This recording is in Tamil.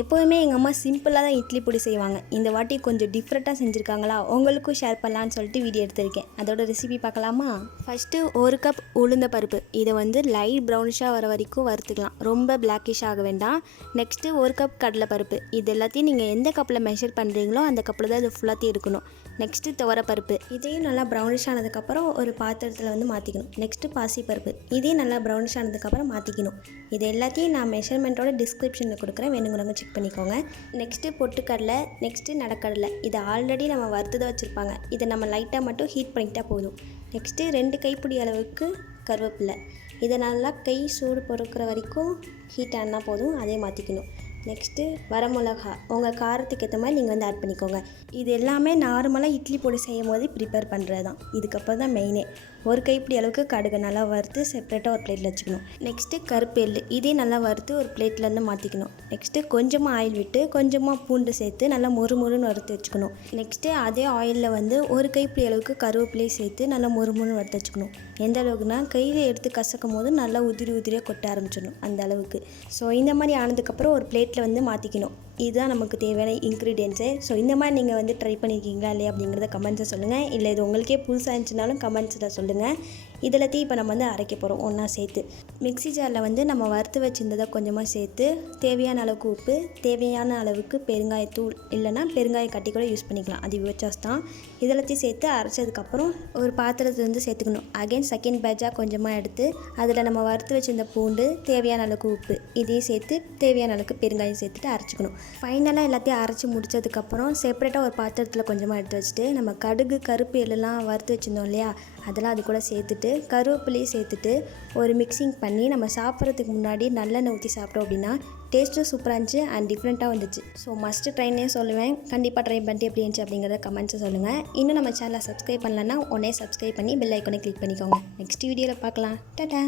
எப்போவுமே எங்கள் அம்மா சிம்பிளாக தான் இட்லி பொடி செய்வாங்க. இந்த வாட்டி கொஞ்சம் டிஃப்ரெண்ட்டாக செஞ்சுருக்காங்களா, உங்களுக்கும் ஷேர் பண்ணலான்னு சொல்லிட்டு வீடியோ எடுத்திருக்கேன். அதோட ரெசிபி பார்க்கலாமா? ஃபஸ்ட்டு 1 கப் உளுந்த பருப்பு, இதை வந்து லைட் ப்ரௌனிஷாக வர வரைக்கும் வறுத்துக்கலாம். ரொம்ப பிளாக்கிஷ் ஆக வேண்டாம். நெக்ஸ்ட்டு 1 கப் கடலை பருப்பு, இது எல்லாத்தையும் நீங்கள் எந்த கப்பில் மெஷர் பண்ணுறீங்களோ அந்த கப்பில் தான் இது ஃபுல்லாத்தையும் இருக்கணும். நெக்ஸ்ட்டு துவரப்பருப்பு, இதையும் நல்லா ப்ரௌனிஷ் ஆனதுக்கப்புறம் ஒரு பாத்திரத்தில் வந்து மாற்றிக்கணும். நெக்ஸ்ட்டு பாசிப்பருப்பு, இதையும் நல்லா ப்ரௌனிஷ் ஆனதுக்கப்புறம் மாற்றிக்கணும். இது எல்லாத்தையும் நான் மெஷர்மெண்ட்டோட டிஸ்கிரிப்ஷனில் கொடுக்குறேன், வேணுங்கிறவங்க செக் பண்ணிக்கோங்க. நெக்ஸ்ட்டு பொட்டுக்கடலை, நெக்ஸ்ட்டு நடக்கடலை, இதை ஆல்ரெடி நம்ம வறுத்து தான் வச்சுருப்பாங்க. இதை நம்ம லைட்டாக மட்டும் ஹீட் பண்ணிக்கிட்டால் போதும். நெக்ஸ்ட்டு 2 கைப்பிடி அளவுக்கு கருவேப்பிலை, இதை நல்லா கை சூடு பொறுக்கிற வரைக்கும் ஹீட் ஆனால் போதும், அதே மாற்றிக்கணும். நெக்ஸ்ட்டு வரமிளகா, உங்கள் காரத்துக்கு ஏற்ற மாதிரி நீங்கள் வந்து ஆட் பண்ணிக்கோங்க. இது எல்லாமே நார்மலாக இட்லி பொடி செய்யும் போது ப்ரிப்பேர் பண்ணுறது தான். இதுக்கப்புறம் தான் மெயினே. 1 கைப்பிடி அளவுக்கு கடுகு நல்லா வறுத்து செப்பரேட்டாக ஒரு பிளேட்டில் வச்சுக்கணும். நெக்ஸ்ட்டு கருப்பு எள்ளு, இதையும் நல்லா வறுத்து ஒரு பிளேட்லேருந்து மாற்றிக்கணும். நெக்ஸ்ட்டு கொஞ்சமாக ஆயில் விட்டு கொஞ்சமாக பூண்டு சேர்த்து நல்லா மொறுமொறுன்னு வறுத்து வச்சுக்கணும். நெக்ஸ்ட்டு அதே ஆயிலில் வந்து 1 கைப்பிடி அளவுக்கு கருவேப்பிலையை சேர்த்து நல்லா மொறுமொறுன்னு வறுத்து வச்சுக்கணும். எந்த அளவுக்குனா கையில் எடுத்து கசக்கும் போது நல்லா உதிரியாக கொட்ட ஆரம்பிச்சிடணும், அந்த அளவுக்கு. ஸோ இந்த மாதிரி ஆனதுக்கப்புறம் ஒரு பிளேட்டில் வந்து மாற்றிக்கணும். இதுதான் நமக்கு தேவையான இன்க்ரீடியன்ஸு. ஸோ இந்த மாதிரி நீங்கள் வந்து ட்ரை பண்ணியிருக்கீங்களா இல்லையா அப்படிங்கிறத கமெண்ட்ஸை சொல்லுங்கள். இல்லை இது உங்களுக்கே புதுசாக இருந்துச்சுனாலும் கமெண்ட்ஸில் சொல்லுங்கள். இதெல்லாத்தையும் இப்போ நம்ம வந்து அரைக்க போகிறோம் ஒன்றா சேர்த்து. மிக்ஸி ஜாரில் வந்து நம்ம வறுத்து வச்சுருந்ததை கொஞ்சமாக சேர்த்து தேவையான அளவுக்கு உப்பு, தேவையான அளவுக்கு பெருங்காயத்தூள், இல்லைனா பெருங்காயம் கட்டி கூட யூஸ் பண்ணிக்கலாம், அது விவச்சாஸ் தான். இதெல்லாத்தையும் சேர்த்து அரைச்சதுக்கப்புறம் ஒரு பாத்திரத்தை வந்து சேர்த்துக்கணும். அகைன் செகண்ட் பேட்சாக கொஞ்சமாக எடுத்து அதில் நம்ம வறுத்து வச்சுருந்த பூண்டு, தேவையான அளவுக்கு உப்பு, இதையும் சேர்த்து தேவையான அளவுக்கு பெருங்காயம் சேர்த்துட்டு அரைச்சிக்கணும். ஃபைனலாக எல்லாத்தையும் அரைச்சி முடித்ததுக்கப்புறம் செப்பரேட்டாக ஒரு பாத்திரத்தில் கொஞ்சமாக எடுத்து வச்சுட்டு நம்ம கடுகு, கருப்பு எல்லாம் வறுத்து வச்சுருந்தோம் இல்லையா, அதெல்லாம் அது கூட சேர்த்துட்டு கருவேப்பிலையும் சேர்த்துட்டு ஒரு மிக்சிங் பண்ணி நம்ம சாப்பிட்றதுக்கு முன்னாடி நல்லெண்ணெய் ஊற்றி சாப்பிட்டோம் அப்படின்னா டேஸ்ட்டும் சூப்பராக இருந்துச்சு அண்ட் டிஃப்ரெண்ட்டாக வந்துச்சு. ஸோ மஸ்ட்டு ட்ரைனே சொல்லுவேன். கண்டிப்பாக ட்ரை பண்ணிட்டு எப்படி இருந்துச்சு அப்படிங்கிறத கமெண்ட்ஸை சொல்லுங்கள். இன்னும் நம்ம சேனலை சப்ஸ்கிரைப் பண்ணலன்னா உடனே சப்ஸ்கிரைப் பண்ணி பெல் ஐக்கானை கிளிக் பண்ணிக்கோங்க. நெக்ஸ்ட் வீடியோவில் பார்க்கலாம். டாடா.